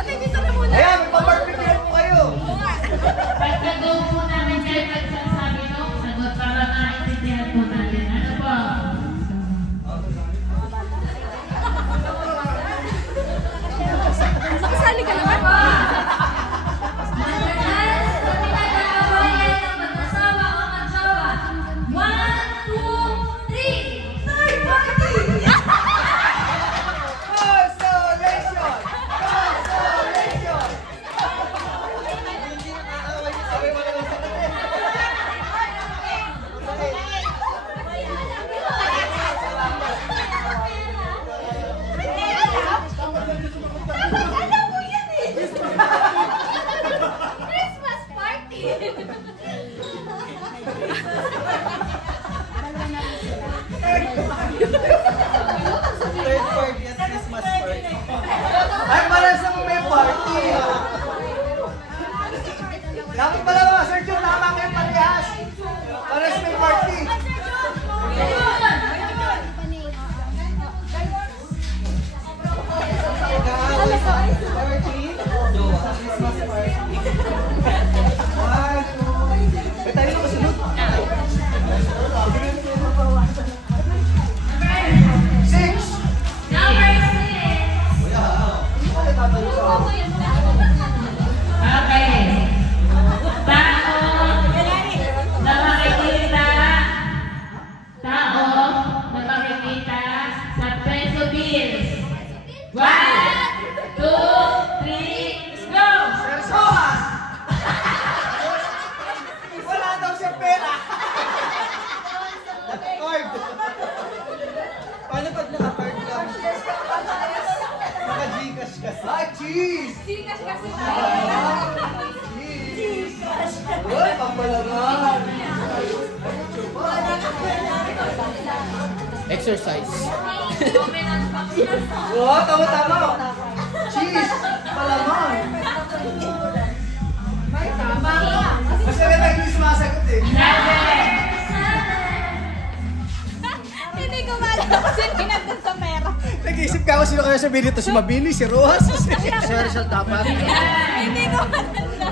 Ate, dito na muna. Ayan, magpaparbigyan po kayo. Pagkago po namin kayo pagsasabi no, sagot para maintindihan po natin. Ano po? Nakasali ka naman. Madalas na pinag-aawayan ng mag-asawa o mag-jowa. 1, 2, 3. Third party! Consolation! Consolation! Hindi nakakaway niyo, sabi mo naman sa kanila. Alam mo yan eh. Christmas party. Third party at Christmas party. Ay, para sa may party. Dapat pala mga Sir Jun, tama kayo parehas. Para sa may party. Nag-aaway sa party. Sa Christmas party. One, two. Eh, tayo na kasunod. Six. Number 6. Ano tatanong sa ako? Okay. Tao na makikita sa peso bills. 1, 2, 3, go! Sir Sohas! Wala daw siya pera. Naka-card. Paano pag naka-card lang? Naka-Gcash kasi. Ay, cheese! Gcash kasi Cheese! Uy, pampalaman! Exercise. Oo, tama-tama. Cheese! Palaman! Mas maganda hindi sumasagot eh. Hindi ko malaman kasi pinagdan sa pera. Nag-iisip ka ako sino kaya sabihin dito, si Mabini, si Rojas. Si Rizal dapat. Hindi ko matanda.